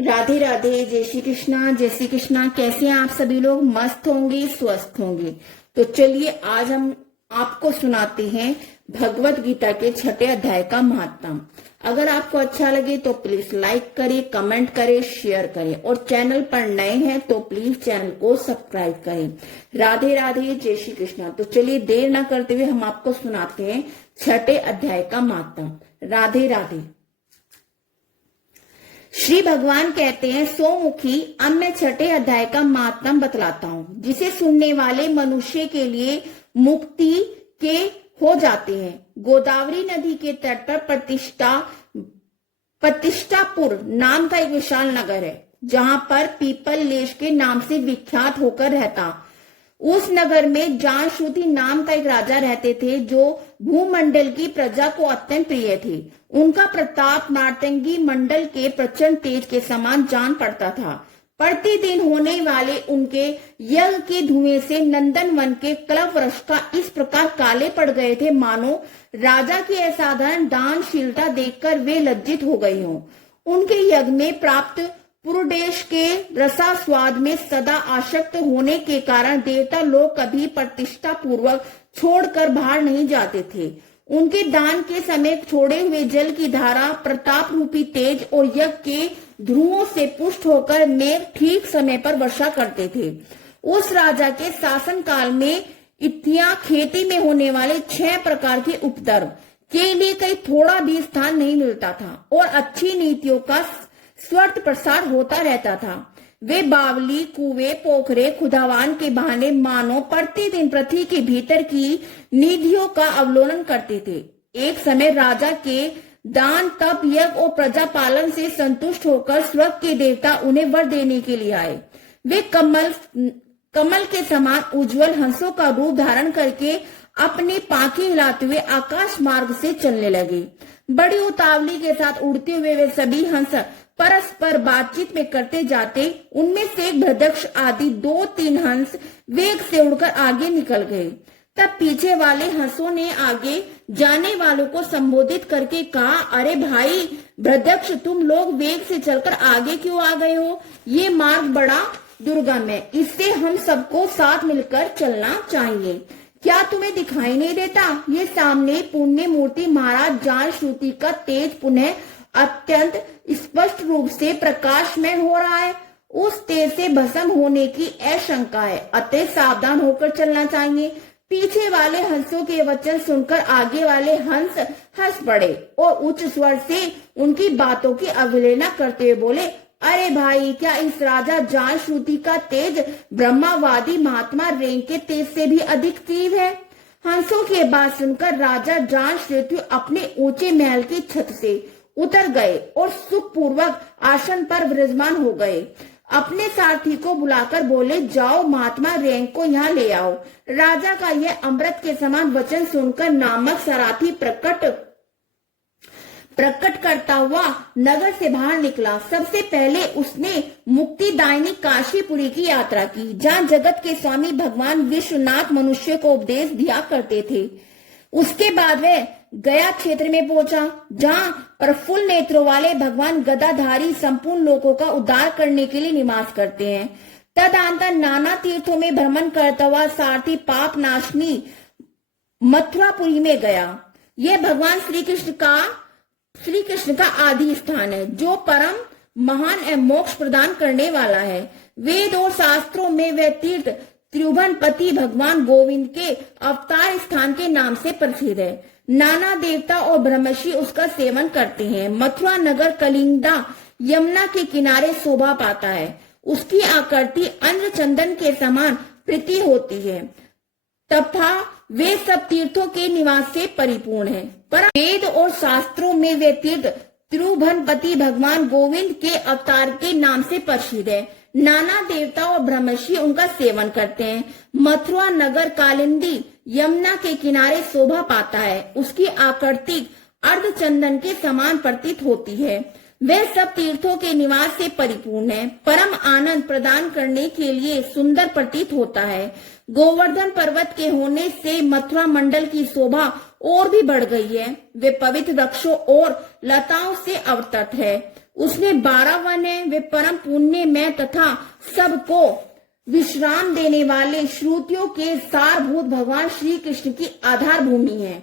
राधे राधे, जय श्री कृष्णा, जय श्री कृष्णा। कैसे हैं आप सभी लोग? मस्त होंगे, स्वस्थ होंगे। तो चलिए आज हम आपको सुनाते हैं भगवत गीता के 6ठे अध्याय का महात्म। अगर आपको अच्छा लगे तो प्लीज लाइक करें, कमेंट करें, शेयर करें और चैनल पर नए हैं तो प्लीज चैनल को सब्सक्राइब करें। राधे राधे, जय श्री कृष्णा। तो चलिए देर न करते हुए हम आपको सुनाते हैं 6ठे अध्याय का महात्म। राधे राधे। श्री भगवान कहते हैं, सोमुखी अब मैं 6ठे अध्याय का महात्म बतलाता हूँ, जिसे सुनने वाले मनुष्य के लिए मुक्ति के हो जाते हैं। गोदावरी नदी के तट पर प्रतिष्ठापुर नाम का एक विशाल नगर है, जहाँ पर पीपल लेश के नाम से विख्यात होकर रहता। उस नगर में जाशुति नाम का एक राजा रहते थे, जो भूमंडल की प्रजा को अत्यंत प्रिय थे। उनका प्रताप नारतंगी मंडल के प्रचंड तेज के समान जान पड़ता था। प्रतिदिन होने वाले उनके यज्ञ के धुएं से नंदन वन के कल्प वृक्ष का इस प्रकार काले पड़ गए थे, मानो राजा की असाधारण दानशीलता देखकर वे लज्जित हो गई हों। उनके यज्ञ में प्राप्त पुरुदेश के रसास्वाद में सदा आसक्त होने के कारण देवता लोग कभी प्रतिष्ठा पूर्वक छोड़कर बाहर नहीं जाते थे। उनके दान के समय छोड़े हुए जल की धारा, प्रताप रूपी तेज और यज्ञ के ध्रुवों से पुष्ट होकर मेघ ठीक समय पर वर्षा करते थे। उस राजा के शासन काल में इत्या खेती में होने वाले 6 प्रकार के उपद्रव के लिए कहीं थोड़ा भी स्थान नहीं मिलता था और अच्छी नीतियों का स्वर्त प्रसार होता रहता था। वे बावली, कुएं, पोखरे, खुदावान के बहाने मानो प्रतिदिन पृथ्वी के भीतर की निधियों का अवलोकन करते थे। एक समय राजा के दान, तप, यज्ञ और प्रजा पालन से संतुष्ट होकर स्वर्ग के देवता उन्हें वर देने के लिए आए। वे कमल के समान उज्जवल हंसों का रूप धारण करके अपने पांखें हिलाते हुए आकाश मार्ग से चलने लगे। बड़ी उतावली के साथ उड़ते हुए वे सभी हंस परस्पर बातचीत में करते जाते। उनमें से एक भ्रदक्ष आदि 2-3 हंस वेग से उड़कर आगे निकल गए। तब पीछे वाले हंसों ने आगे जाने वालों को संबोधित करके कहा, अरे भाई भ्रदक्ष, तुम लोग वेग से चलकर आगे क्यों आ गए हो? ये मार्ग बड़ा दुर्गम है, इससे हम सबको साथ मिलकर चलना चाहिए। क्या तुम्हें दिखाई नहीं देता? ये सामने पुण्य मूर्ति महाराज जाशुति का तेज पुनः अत्यंत स्पष्ट रूप से प्रकाशमय हो रहा है। उस तेज से भस्म होने की आशंका है, अतः सावधान होकर चलना चाहिए। पीछे वाले हंसों के वचन सुनकर आगे वाले हंस हंस पड़े और उच्च स्वर से उनकी बातों की अवहेलना करते हुए बोले, अरे भाई, क्या इस राजा जाशुति का तेज ब्रह्मावादी महात्मा रेंग के तेज से भी अधिक तीव्र है? हंसों की बात सुनकर राजा जाशुति अपने ऊंचे महल की छत से उतर गए और सुखपूर्वक आसन पर विराजमान हो गए। अपने सारथी को बुलाकर बोले, जाओ महात्मा रेंग को यहाँ ले आओ। राजा का यह अमृत के समान वचन सुनकर नामक सारथी प्रकट करता हुआ नगर से बाहर निकला। सबसे पहले उसने मुक्तिदायिनी काशीपुरी की यात्रा की, जहाँ जगत के स्वामी भगवान विश्वनाथ मनुष्य को उपदेश दिया करते थे। उसके बाद वह गया क्षेत्र में पहुंचा, जहाँ प्रफुल्ल नेत्रों वाले भगवान गदाधारी संपूर्ण लोगों का उद्धार करने के लिए निवास करते हैं। तदनंतर नाना तीर्थों में भ्रमण करता हुआ सारथी पाप नाशनी मथुरापुरी में गया। यह भगवान श्री कृष्ण का आदि स्थान है, जो परम महान एवं मोक्ष प्रदान करने वाला है। वेद और शास्त्रों में वह तीर्थ त्रिभुवनपति भगवान गोविंद के अवतार स्थान के नाम से प्रसिद्ध है। नाना देवता और ब्रह्मर्षि उसका सेवन करते हैं। मथुरा नगर कलिंगा यमुना के किनारे शोभा पाता है। उसकी आकृति इंद्र चंदन के समान प्रीति होती है तथा वे सब तीर्थों के निवास से परिपूर्ण है। पर वेद और शास्त्रों में वे तीर्थ त्रिभुवनपति भगवान गोविंद के अवतार के नाम से प्रसिद्ध है। नाना देवता और ब्रह्मर्षि उनका सेवन करते हैं। मथुरा नगर कालिंदी यमुना के किनारे शोभा पाता है। उसकी आकृति अर्धचंदन के समान प्रतीत होती है। वह सब तीर्थों के निवास से परिपूर्ण है। परम आनंद प्रदान करने के लिए सुंदर प्रतीत होता है। गोवर्धन पर्वत के होने से मथुरा मंडल की शोभा और भी बढ़ गई है। वे पवित्र वृक्षों और लताओं से अवतत है। उसने 12 वन है, वे परम पुण्य में तथा सबको विश्राम देने वाले श्रुतियों के सारभूत भगवान श्री कृष्ण की आधार भूमि है।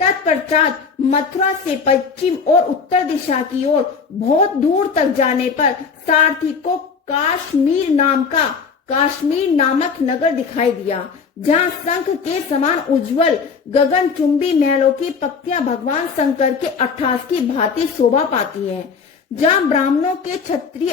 तत्पश्चात मथुरा से पश्चिम और उत्तर दिशा की ओर बहुत दूर तक जाने पर सारथी को काश्मीर नामक नगर दिखाई दिया, जहाँ शंख के समान उज्जवल गगनचुंबी महलों की पक्तियां भगवान शंकर के 88 की भांति शोभा पाती हैं, जहाँ ब्राह्मणों के क्षत्रिय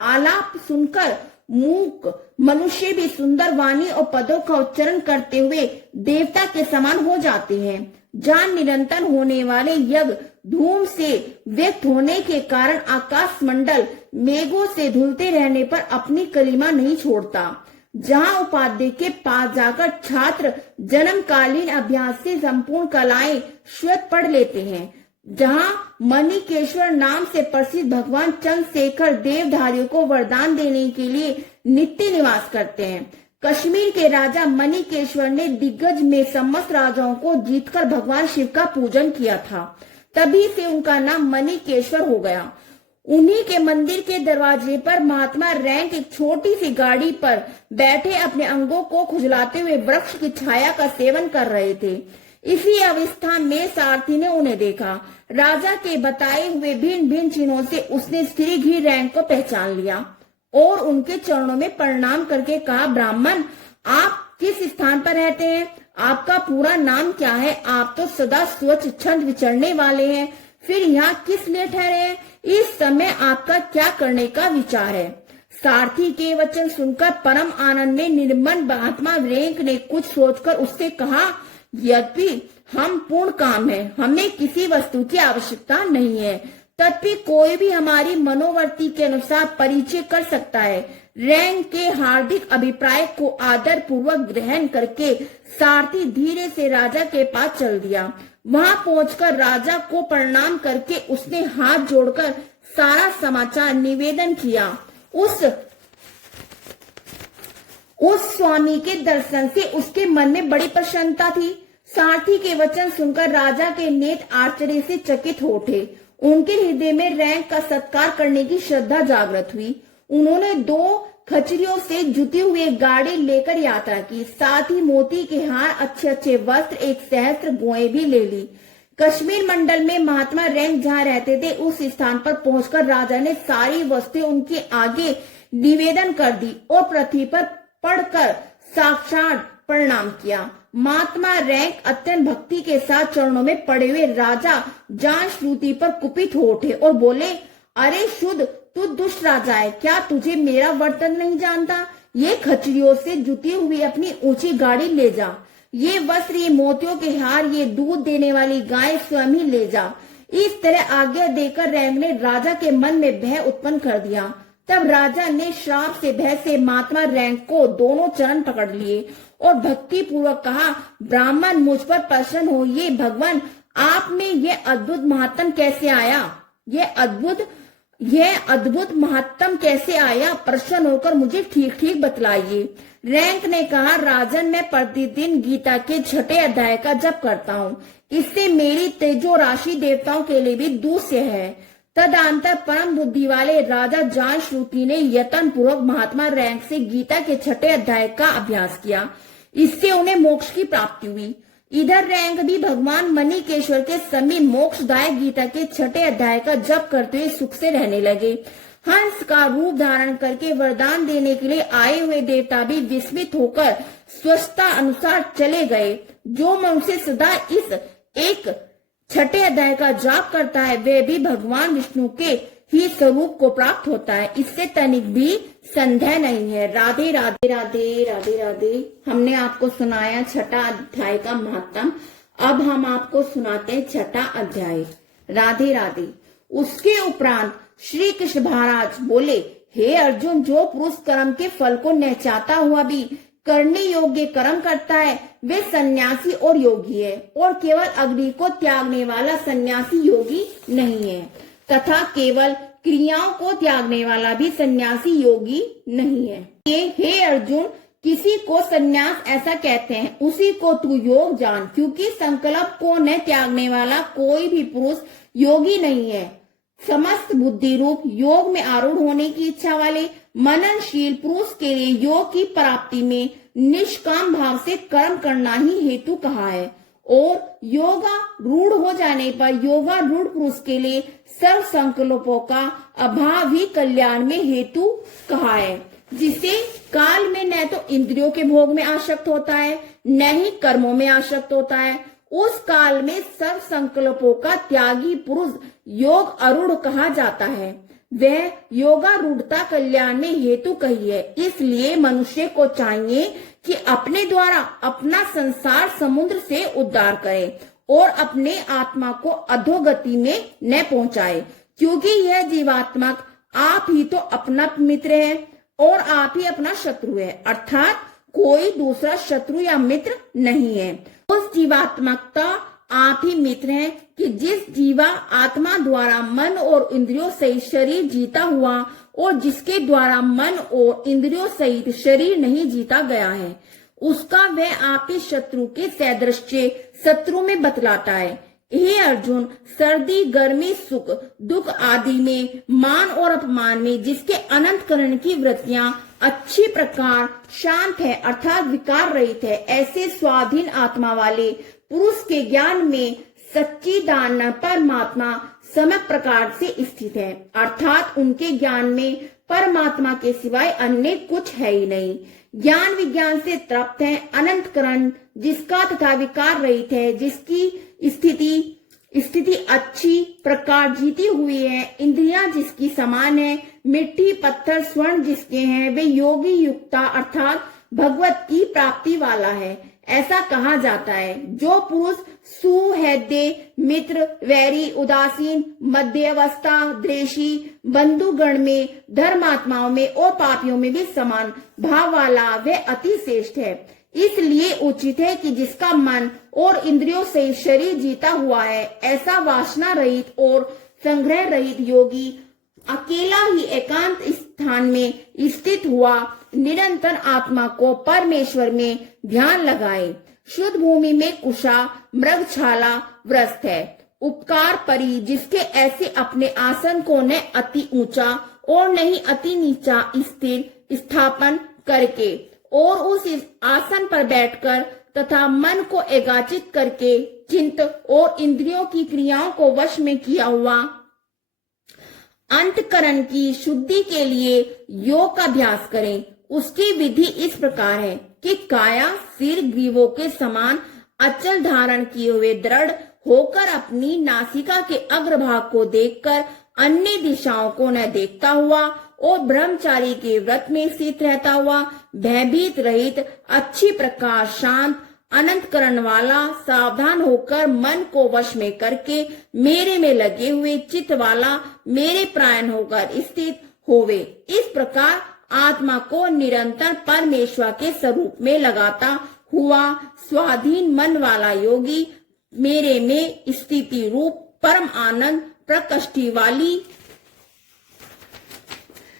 आलाप सुनकर मूक मनुष्य भी सुंदर वाणी और पदों का उच्चारण करते हुए देवता के समान हो जाते हैं, जहाँ निरंतर होने वाले यज्ञ धूम से व्यक्त होने के कारण आकाश मंडल मेघों से धुलते रहने पर अपनी कलिमा नहीं छोड़ता, जहाँ उपाध्याय के पास जाकर छात्र जन्मकालीन अभ्यास से संपूर्ण कलाएं श्वेत पढ़ लेते हैं, जहाँ मणिकेश्वर नाम से प्रसिद्ध भगवान चंद्रशेखर देवधारियों को वरदान देने के लिए नित्य निवास करते हैं। कश्मीर के राजा मणिकेश्वर ने दिग्गज में समस्त राजाओं को जीतकर भगवान शिव का पूजन किया था, तभी से उनका नाम मणिकेश्वर हो गया। उन्हीं के मंदिर के दरवाजे पर महात्मा रैंक एक छोटी सी गाड़ी पर बैठे अपने अंगों को खुजलाते हुए वृक्ष की छाया का सेवन कर रहे थे। इसी अवस्था में सारथी ने उन्हें देखा। राजा के बताए हुए भिन्न भिन्न चिन्हों से उसने श्री रैंक को पहचान लिया और उनके चरणों में प्रणाम करके कहा, ब्राह्मण, आप किस स्थान पर रहते हैं? आपका पूरा नाम क्या है? आप तो सदा स्वच्छ छंद विचरने वाले हैं, फिर यहाँ किस लिए ठहरे हैं? इस समय आपका क्या करने का विचार है? सारथी के वचन सुनकर परम आनंद में निर्मल महात्मा रैंक ने कुछ सोचकर उससे कहा, यद्यपि हम पूर्ण काम है, हमें किसी वस्तु की आवश्यकता नहीं है, तथापि कोई भी हमारी मनोवृत्ति के अनुसार परिचय कर सकता है। रैंक के हार्दिक अभिप्राय को आदर पूर्वक ग्रहण करके सारथी धीरे से राजा के पास चल दिया। वहां पहुंचकर राजा को प्रणाम करके उसने हाथ जोड़कर सारा समाचार निवेदन किया। उस स्वामी के दर्शन से उसके मन में बड़ी प्रसन्नता थी। सारथी के वचन सुनकर राजा के नेत्र आश्चर्य से चकित हो उठे। उनके हृदय में रैंक का सत्कार करने की श्रद्धा जागृत हुई। उन्होंने 2 खचरियों से जुटी हुई एक गाड़ी लेकर यात्रा की, साथ ही मोती के हार, अच्छे अच्छे वस्त्र, 1 सहस्त्र गोएं भी ले ली। कश्मीर मंडल में महात्मा रैंक जहाँ रहते थे, उस स्थान पर पहुंचकर राजा ने सारी वस्तुएं उनके आगे निवेदन कर दी और पृथ्वी पर पड़कर साक्षात प्रणाम किया। महात्मा रैंक अत्यंत भक्ति के साथ चरणों में पड़े हुए राजा जान श्रुति पर कुपित हो उठे और बोले, अरे शुद्ध, तू दुष्ट राजा है, क्या तुझे मेरा वर्तन नहीं जानता? ये खचरियों से जुटी हुई अपनी ऊंची गाड़ी ले जा, ये वस्त्र, ये मोतियों के हार, ये दूध देने वाली गाय स्वयं ही ले जा। इस तरह आज्ञा देकर रैंक ने राजा के मन में भय उत्पन्न कर दिया। तब राजा ने श्राप से भय से महात्मा रैंक को दोनों चरण पकड़ लिए और भक्ति पूर्वक कहा, ब्राह्मण, मुझ पर प्रसन्न हो। ये भगवान, आप में ये अद्भुत महात्म कैसे आया? ये अद्भुत महात्म कैसे आया? प्रसन्न होकर मुझे ठीक ठीक बतलाइए। रैंक ने कहा, राजन, मैं प्रतिदिन गीता के 6ठे अध्याय का जप करता हूँ, इससे मेरी तेजो राशि देवताओं के लिए भी दूष्य है। तदंतर परम बुद्धि वाले राजा जान श्रुति ने यत्न पूर्वक महात्मा रैंक से गीता के 6ठे अध्याय का अभ्यास किया, इससे उन्हें मोक्ष की प्राप्ति हुई। इधर रैंक भी भगवान मणिकेश्वर के समीप मोक्षदायक गीता के 6ठे अध्याय का जप करते हुए सुख से रहने लगे। हंस का रूप धारण करके वरदान देने के लिए आए हुए देवता भी विस्मित होकर स्वच्छता अनुसार चले गए। जो मनुष्य सदा इस एक 6ठे अध्याय का जाप करता है, वह भी भगवान विष्णु के ही स्वरूप को प्राप्त होता है, इससे तनिक भी संदेह नहीं है। राधे राधे राधे राधे राधे। हमने आपको सुनाया 6ठा अध्याय का महत्व। अब हम आपको सुनाते हैं 6ठा अध्याय। राधे राधे। उसके उपरांत श्री कृष्ण महाराज बोले, हे अर्जुन, जो पुरुष कर्म के फल को न चाहता हुआ भी करने योग्य कर्म करता है, वे सन्यासी और योगी है, और केवल अग्नि को त्यागने वाला सन्यासी योगी नहीं है, तथा केवल क्रियाओं को त्यागने वाला भी सन्यासी योगी नहीं है। ये हे अर्जुन, किसी को सन्यास ऐसा कहते हैं, उसी को तू योग जान, क्योंकि संकल्प को न त्यागने वाला कोई भी पुरुष योगी नहीं है। समस्त बुद्धि रूप योग में आरूढ़ होने की इच्छा वाले मननशील पुरुष के लिए योग की प्राप्ति में निष्काम भाव से कर्म करना ही हेतु कहा है, और योगा रूढ़ हो जाने पर योगा रूढ़ पुरुष के लिए सर्व संकल्पों का अभाव ही कल्याण में हेतु कहा है, जिसे काल में न तो इंद्रियों के भोग में आसक्त होता है न ही कर्मों में आसक्त होता है। उस काल में सर्व संकल्पों का त्यागी पुरुष योग आरूढ़ कहा जाता है। वह योगारूढ़ता कल्याण में हेतु कही है। इसलिए मनुष्य को चाहिए कि अपने द्वारा अपना संसार समुद्र से उद्धार करे और अपने आत्मा को अधोगति में न पहुंचाए, क्योंकि यह जीवात्मक आप ही तो अपना मित्र है और आप ही अपना शत्रु है, अर्थात कोई दूसरा शत्रु या मित्र नहीं है। उस जीवात्मकता आप ही मित्र है कि जिस जीवा आत्मा द्वारा मन और इंद्रियों सहित शरीर जीता हुआ और जिसके द्वारा मन और इंद्रियों सहित शरीर नहीं जीता गया है, उसका वह आप ही शत्रु के सदृश्य शत्रु में बतलाता है। हे अर्जुन, सर्दी गर्मी सुख दुख आदि में मान और अपमान में जिसके अनंत करण की वृत्तियां अच्छी प्रकार शांत है अर्थात विकार रहित है, ऐसे स्वाधीन आत्मा वाले पुरुष के ज्ञान में सच्चिदानंद परमात्मा समक प्रकार से स्थित है, अर्थात उनके ज्ञान में परमात्मा के सिवाय अन्य कुछ है ही नहीं। ज्ञान विज्ञान से तृप्त है, अनंत करण जिसका तथा विकार रहित है, जिसकी स्थिति अच्छी प्रकार जीती हुई है, इंद्रियां जिसकी समान है, मिट्टी पत्थर स्वर्ण जिसके हैं, वे योगी युक्ता अर्थात भगवत की प्राप्ति वाला है, ऐसा कहा जाता है। जो पुरुष सुहृदय मित्र वैरी उदासीन मध्यवस्था द्वेषी बंधुगण में धर्मात्माओं में और पापियों में भी समान भाव वाला वह अति श्रेष्ठ है। इसलिए उचित है कि जिसका मन और इंद्रियों से शरीर जीता हुआ है, ऐसा वासना रहित और संग्रह रहित योगी अकेला ही एकांत स्थान में स्थित हुआ निरंतर आत्मा को परमेश्वर में ध्यान लगाए। शुद्ध भूमि में कुशा मृगछाला व्रस्त है, उपकार परी जिसके ऐसे अपने आसन को न अति ऊंचा और नहीं अति नीचा स्थिर स्थापन करके और उस आसन पर बैठकर तथा मन को एकाचित करके चिंत और इंद्रियों की क्रियाओं को वश में किया हुआ अंतकरण की शुद्धि के लिए योग का अभ्यास करें। उसकी विधि इस प्रकार है कि काया सिर ग्रीवों के समान अचल धारण किए हुए दृढ़ होकर अपनी नासिका के अग्रभाग को देखकर अन्य दिशाओं को न देखता हुआ और ब्रह्मचारी के व्रत में स्थित रहता हुआ भयभीत रहित अच्छी प्रकार शांत अनंत करण वाला सावधान होकर मन को वश में करके मेरे में लगे हुए चित्त वाला मेरे प्राण होकर स्थित होवे। इस प्रकार आत्मा को निरंतर परमेश्वर के स्वरूप में लगाता हुआ स्वाधीन मन वाला योगी मेरे में स्थिति रूप परम आनंद प्रकृष्टि वाली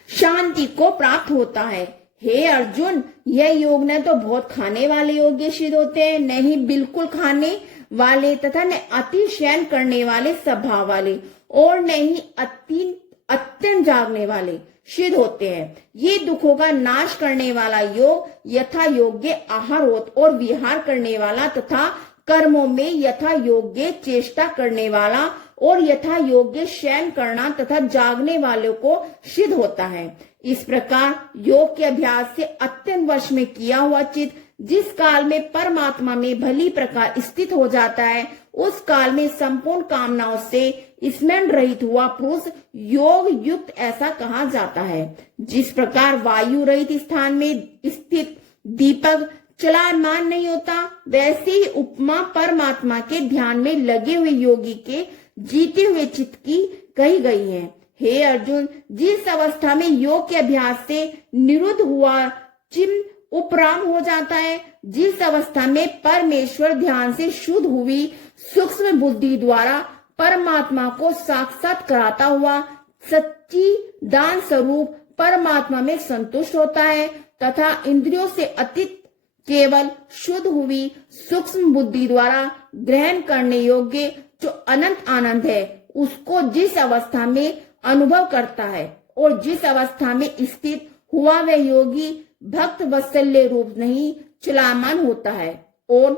शांति को प्राप्त होता है। हे अर्जुन, यह योग न तो बहुत खाने वाले योग्य सिद्ध होते हैं, न ही बिल्कुल खाने वाले तथा न अति शयन करने वाले स्वभाव वाले और न ही अत्यंत जागने वाले सिद्ध होते हैं। ये दुखों का नाश करने वाला योग यथा योग्य आहार और विहार करने वाला तथा कर्मों में यथा योग्य चेष्टा करने वाला और यथा योग्य शयन करना तथा जागने वालों को सिद्ध होता है। इस प्रकार योग के अभ्यास से अत्यंत वश में किया हुआ चित्त जिस काल में परमात्मा में भली प्रकार स्थित हो जाता है, उस काल में संपूर्ण कामनाओं से स्मरण रहित हुआ पुरुष योग युक्त ऐसा कहा जाता है। जिस प्रकार वायु रहित स्थान में स्थित दीपक चलायमान नहीं होता, वैसे ही उपमा परमात्मा के ध्यान में लगे हुए योगी के जीते हुए चित्त की कही गई है। हे अर्जुन, जिस अवस्था में योग के अभ्यास से निरुद्ध हुआ चित्त उपराम हो जाता है, जिस अवस्था में परमेश्वर ध्यान से शुद्ध हुई सूक्ष्म बुद्धि द्वारा परमात्मा को साक्षात कराता हुआ सच्ची दान स्वरूप परमात्मा में संतुष्ट होता है तथा इंद्रियों से अतीत केवल शुद्ध हुई सूक्ष्म बुद्धि द्वारा ग्रहण करने योग्य जो अनंत आनंद है, उसको जिस अवस्था में अनुभव करता है और जिस अवस्था में स्थित हुआ वह योगी भक्त वत्सल्य रूप नहीं चलायमान होता है और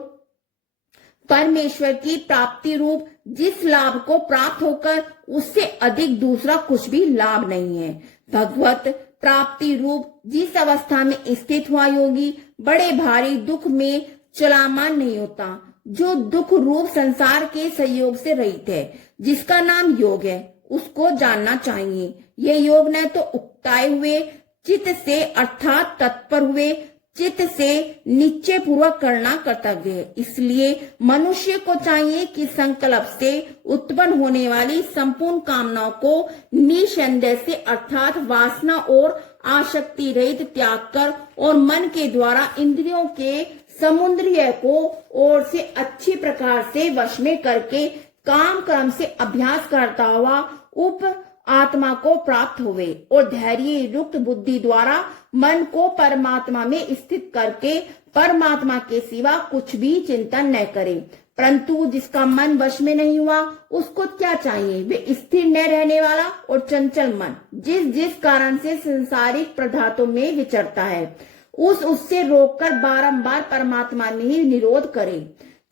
परमेश्वर की प्राप्ति रूप जिस लाभ को प्राप्त होकर उससे अधिक दूसरा कुछ भी लाभ नहीं है। भगवत प्राप्ति रूप जिस अवस्था में स्थित हुआ योगी बड़े भारी दुख में चलायमान नहीं होता, जो दुख रूप संसार के संयोग से रहित है, जिसका नाम योग है, उसको जानना चाहिए। ये योग न तो उकताए हुए चित्त से अर्थात तत्पर हुए चित्त से निश्चय पूर्वक करना कर्तव्य है। इसलिए मनुष्य को चाहिए कि संकल्प से उत्पन्न होने वाली संपूर्ण कामनाओं को निसंदेह से अर्थात वासना और आसक्ति रहित त्याग कर और मन के द्वारा इंद्रियों के समुद्रीय को और से अच्छी प्रकार से वश में करके काम क्रम से अभ्यास करता हुआ उप आत्मा को प्राप्त हुए और धैर्य युक्त बुद्धि द्वारा मन को परमात्मा में स्थित करके परमात्मा के सिवा कुछ भी चिंतन न करे। परंतु जिसका मन वश में नहीं हुआ उसको क्या चाहिए? वे स्थिर न रहने वाला और चंचल मन जिस कारण से संसारिक पदार्थों में विचरता है उससे रोककर बारंबार परमात्मा में ही निरोध करे।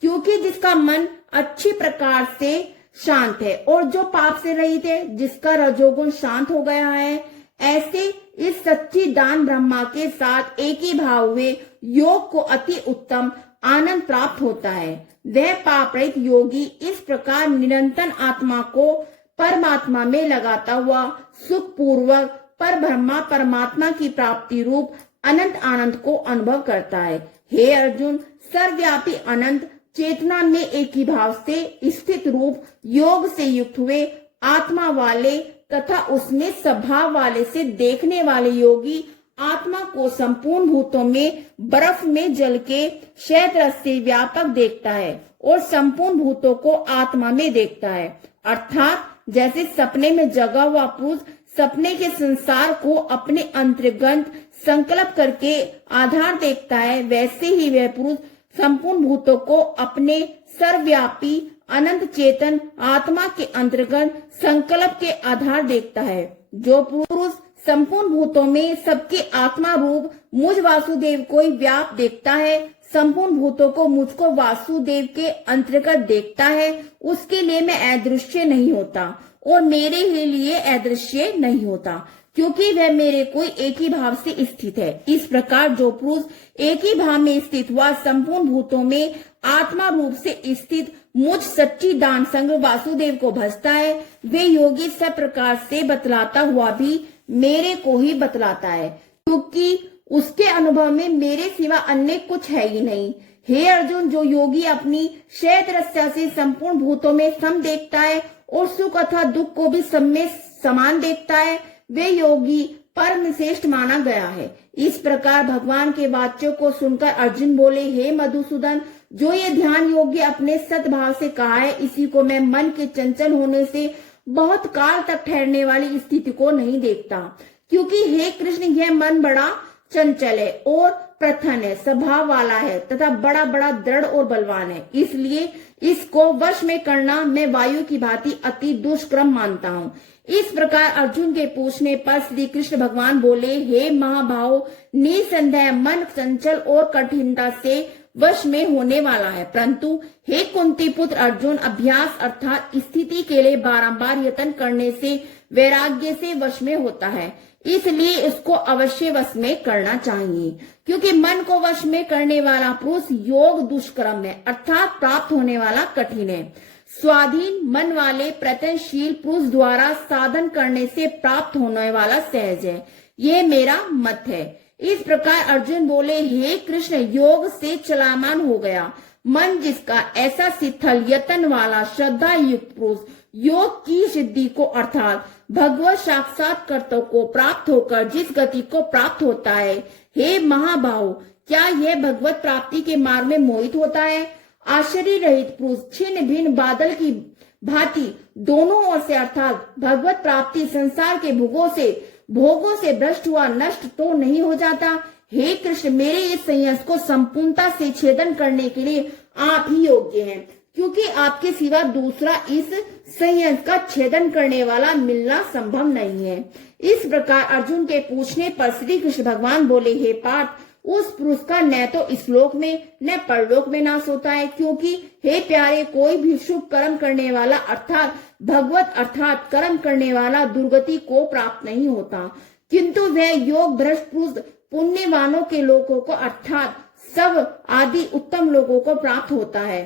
क्योंकि जिसका मन अच्छी प्रकार से शांत है और जो पाप से रहित है, जिसका रजोगुण शांत हो गया है, ऐसे इस सच्ची दान ब्रह्मा के साथ एक ही भाव हुए योग को अति उत्तम आनंद प्राप्त होता है। वह पाप रहित योगी इस प्रकार निरंतर आत्मा को परमात्मा में लगाता हुआ सुख पूर्वक पर ब्रह्मा परमात्मा की प्राप्ति रूप अनंत आनंद को अनुभव करता है। हे अर्जुन, सर्वव्यापी अनंत चेतना में एक ही भाव से स्थित रूप योग से युक्त हुए आत्मा वाले तथा उसमें स्वभाव वाले से देखने वाले योगी आत्मा को संपूर्ण भूतों में बर्फ में जल के शैद रस से व्यापक देखता है और संपूर्ण भूतों को आत्मा में देखता है। अर्थात जैसे सपने में जगा हुआ पुरुष सपने के संसार को अपने अंतर्गत संकल्प करके आधार देखता है, वैसे ही वह पुरुष संपूर्ण भूतों को अपने सर्वव्यापी अनंत चेतन आत्मा के अंतर्गत संकल्प के आधार देखता है। जो पुरुष संपूर्ण भूतों में सबके आत्मा रूप मुझ वासुदेव को ही व्याप देखता है, संपूर्ण भूतों को मुझको वासुदेव के अंतर्गत देखता है, उसके लिए मैं अदृश्य नहीं होता और मेरे ही लिए अदृश्य नहीं होता, क्योंकि वह मेरे कोई एक ही भाव से स्थित है। इस प्रकार जो पुरुष एक ही भाव में स्थित हुआ संपूर्ण भूतों में आत्मा रूप से स्थित मुझ सच्ची दान संग वासुदेव को भजता है, वे योगी सब प्रकार से बतलाता हुआ भी मेरे को ही बतलाता है, क्योंकि उसके अनुभव में मेरे सिवा अन्य कुछ है ही नहीं। हे अर्जुन, जो योगी अपनी शैद रस्या से संपूर्ण भूतों में सम देखता है और सुख अथवा दुख को भी सब में समान देखता है, वे योगी परम श्रेष्ठ माना गया है। इस प्रकार भगवान के वाक्यों को सुनकर अर्जुन बोले, हे मधुसूदन, जो ये ध्यान योग्य अपने सद्भाव से कहा है, इसी को मैं मन के चंचल होने से बहुत काल तक ठहरने वाली स्थिति को नहीं देखता। क्योंकि हे कृष्ण, यह मन बड़ा चंचल है और प्रथन है, स्वभाव वाला है तथा बड़ा बड़ा दृढ़ और बलवान है। इसलिए इसको वश में करना मैं वायु की भांति अति दुष्कर्म मानता हूँ। इस प्रकार अर्जुन के पूछने पर श्री कृष्ण भगवान बोले, हे महाभाव, निसंदेह मन चंचल और कठिनता से वश में होने वाला है, परंतु हे कुंती पुत्र अर्जुन, अभ्यास अर्थात स्थिति के लिए बारंबार यत्न करने से वैराग्य से वश में होता है। इसलिए इसको अवश्य वश में करना चाहिए, क्योंकि मन को वश में करने वाला पुरुष योग दुष्कर्म है, अर्थात प्राप्त होने वाला कठिन है। स्वाधीन मन वाले प्रयत्नशील पुरुष द्वारा साधन करने से प्राप्त होने वाला सहज है। ये मेरा मत है। इस प्रकार अर्जुन बोले, हे कृष्ण, योग से चलायमान हो गया मन जिसका, ऐसा शिथिल यत्न वाला श्रद्धा युक्त पुरुष योग की सिद्धि को अर्थात भगवत साक्षात्कार को प्राप्त होकर जिस गति को प्राप्त होता है, हे महाभाव, क्या यह भगवत प्राप्ति के मार्ग में मोहित होता है? आश्चर्य रहित पुरुष छिन्न भिन्न बादल की भांति दोनों ओर से अर्थात भगवत प्राप्ति संसार के भोगों से भ्रष्ट हुआ नष्ट तो नहीं हो जाता। हे कृष्ण, मेरे इस संयम को संपूर्णता से छेदन करने के लिए आप ही योग्य हैं, क्योंकि आपके सिवा दूसरा इस संयंत्र का छेदन करने वाला मिलना संभव नहीं है। इस प्रकार अर्जुन के पूछने पर श्री कृष्ण भगवान बोले, हे पार्थ, उस पुरुष का न तो इस लोक में न परलोक में नाश होता है, क्योंकि हे प्यारे, कोई भी शुभ कर्म करने वाला अर्थात भगवत अर्थात कर्म करने वाला दुर्गति को प्राप्त नहीं होता, किंतु वह योग भ्रष्ट पुरुष पुण्यवानों के लोगों को अर्थात सब आदि उत्तम लोगों को प्राप्त होता है।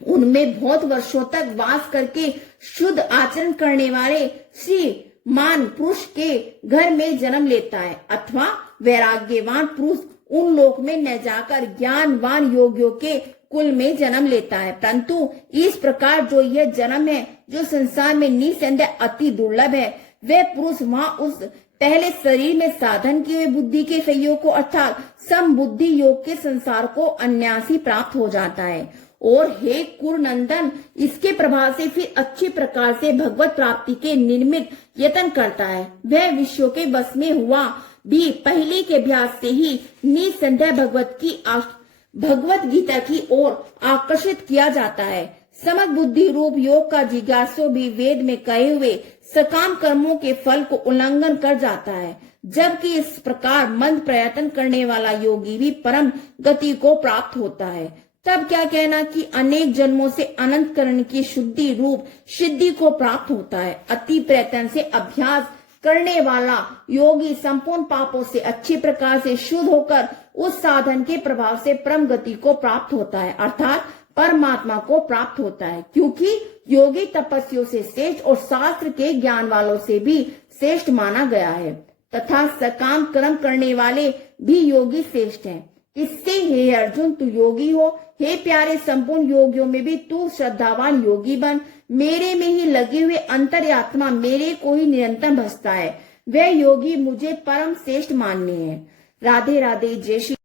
उनमें बहुत वर्षों तक वास करके शुद्ध आचरण करने वाले श्रीमान पुरुष के घर में जन्म लेता है, अथवा वैराग्यवान पुरुष उन लोक में न जाकर ज्ञानवान योगियों के कुल में जन्म लेता है। परंतु इस प्रकार जो यह जन्म है, जो संसार में निसंदेह अति दुर्लभ है, वह पुरुष वहां उस पहले शरीर में साधन किए हुए बुद्धि के सहयोग को अर्थात समबुद्धि योग के संसार को अनायासी प्राप्त हो जाता है। और हे कुरुनंदन, इसके प्रभाव से फिर अच्छी प्रकार से भगवत प्राप्ति के निर्मित यत्न करता है। वह विश्व के बस में हुआ भी पहले के अभ्यास से ही निसंदेह भगवत गीता की ओर आकर्षित किया जाता है। समक बुद्धि रूप योग का जिज्ञासु भी वेद में कहे हुए सकाम कर्मों के फल को उल्लंघन कर जाता है, जबकि इस प्रकार मंद प्रयत्न करने वाला योगी भी परम गति को प्राप्त होता है। तब क्या कहना कि अनेक जन्मों से अनंत करण की शुद्धि रूप सिद्धि को प्राप्त होता है। अति प्रयत्न से अभ्यास करने वाला योगी संपूर्ण पापों से अच्छी प्रकार से शुद्ध होकर उस साधन के प्रभाव से परम गति को प्राप्त होता है, अर्थात परमात्मा को प्राप्त होता है, क्योंकि योगी तपस्वियों से श्रेष्ठ और शास्त्र के ज्ञान वालों से भी श्रेष्ठ माना गया है, तथा सकाम कर्म करने वाले भी योगी श्रेष्ठ हैं। इससे हे अर्जुन, तू योगी हो। हे प्यारे, संपूर्ण योगियों में भी तू श्रद्धावान योगी बन। मेरे में ही लगे हुए अंतर्यात्मा मेरे को ही निरंतर भजता है, वह योगी मुझे परम श्रेष्ठ मानने हैं। राधे राधे। जय श्री